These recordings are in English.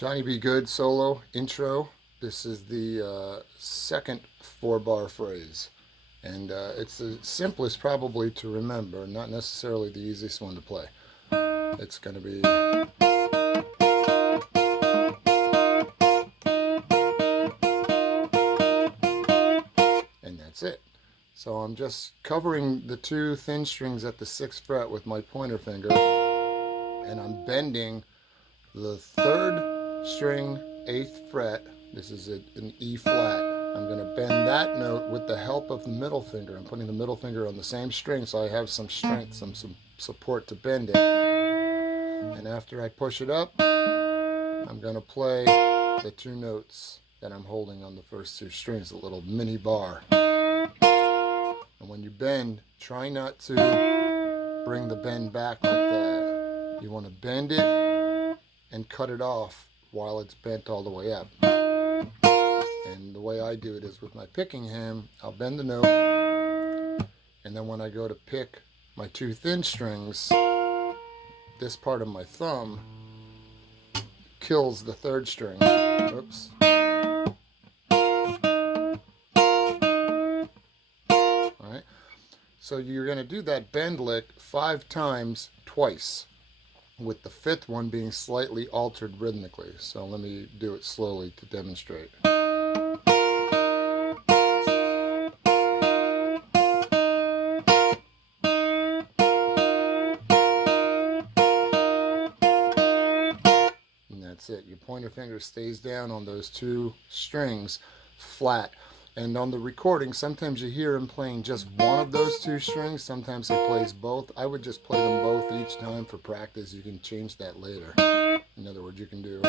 Johnny B Goode solo intro. This is the second 4-bar phrase. And it's the simplest probably to remember, not necessarily the easiest one to play. It's going to be... and that's it. So I'm just covering the two thin strings at the 6th fret with my pointer finger, and I'm bending the 3rd string, 8th fret. This is an E flat. I'm going to bend that note with the help of the middle finger. I'm putting the middle finger on the same string so I have some strength, some support to bend it. And after I push it up, I'm going to play the two notes that I'm holding on the first two strings, a little mini bar. And when you bend, try not to bring the bend back like that. You want to bend it and cut it off while it's bent all the way up. And the way I do it is with my picking hand, I'll bend the note, and then when I go to pick my two thin strings, this part of my thumb kills the 3rd string. Oops. Alright, so you're going to do that bend lick 5 times twice, with the 5th one being slightly altered rhythmically. So let me do it slowly to demonstrate. And that's it. Your pointer finger stays down on those two strings flat. And on the recording, sometimes you hear him playing just one of those two strings. Sometimes he plays both. I would just play them both each time for practice. You can change that later. In other words, you can do,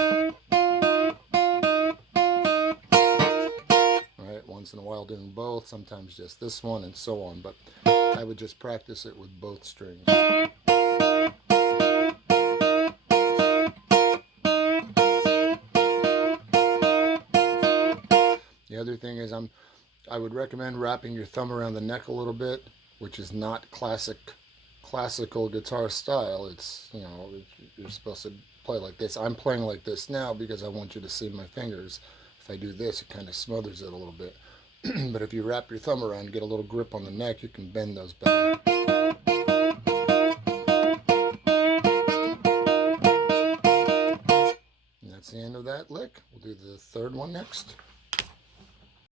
right, once in a while doing both, sometimes just this one, and so on. But I would just practice it with both strings. The other thing is I would recommend wrapping your thumb around the neck a little bit, which is not classical guitar style. It's, you know, you're supposed to play like this. I'm playing like this now because I want you to see my fingers. If I do this, it kind of smothers it a little bit. But if you wrap your thumb around, get a little grip on the neck, you can bend those better. And that's the end of that lick. We'll do the 3rd one next.